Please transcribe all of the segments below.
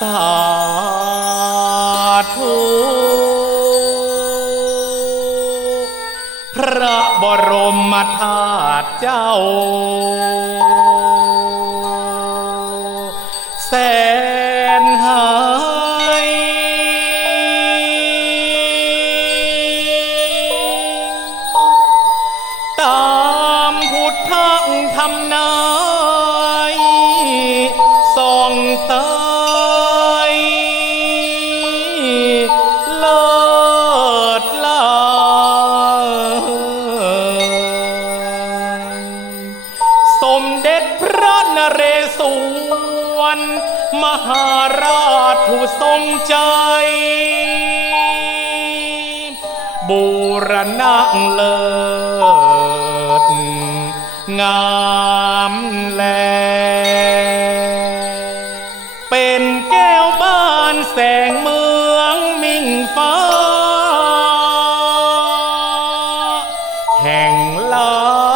สาธุพระบรมธาตุเจ้า แสนหายตามพุทธังทำนา มหาราชผู้ทรงใจ บูรณะเลิศงามแล เป็นแก้วบ้านแสงเมืองมิ่งฟ้า แห่งลา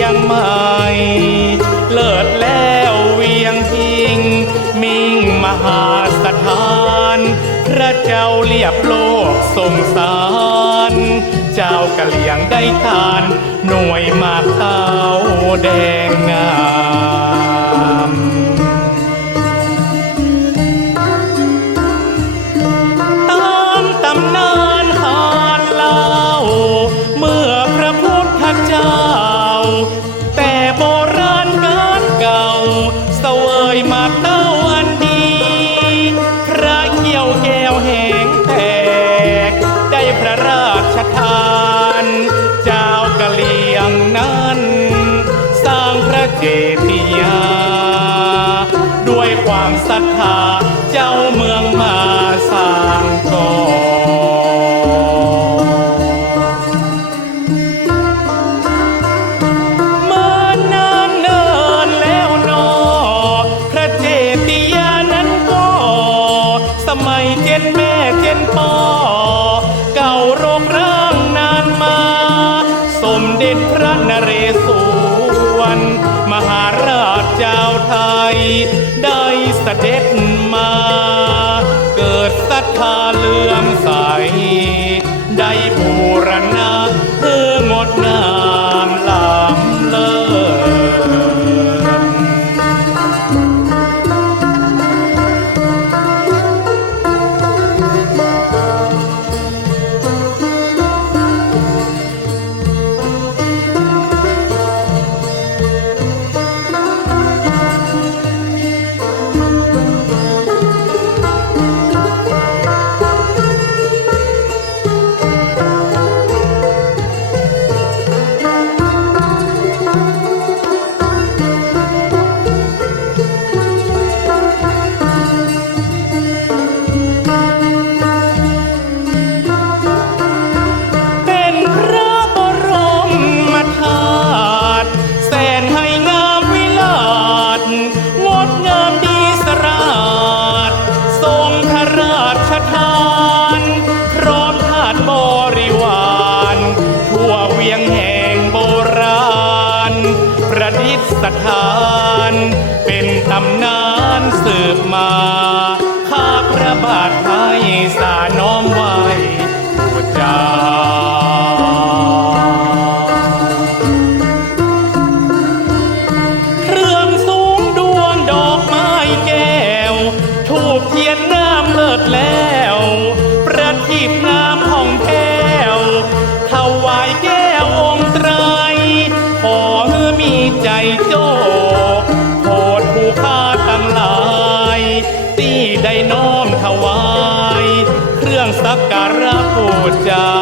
ยงใหม่ เลิศแล้วเวียงพิง มิ่งมหาสถาน พระเจ้าเรียบโลกสงสาร เจ้ากะเหลียงได้ทาน หน่วยมากขาวแดงงาางพระเจดียา ด้วยความศรัทธาเจ้าเมืองมาสร้างก่อเมื่อนานเนินแล้วหนอพระเจติยานั้นก็สมัยเจนแม่เจนปอเก่าโรงร่างนานมา สมเด็จพระนเร ไทย ได้เสด็จมา เกิดศรัทธา สักการะบูชา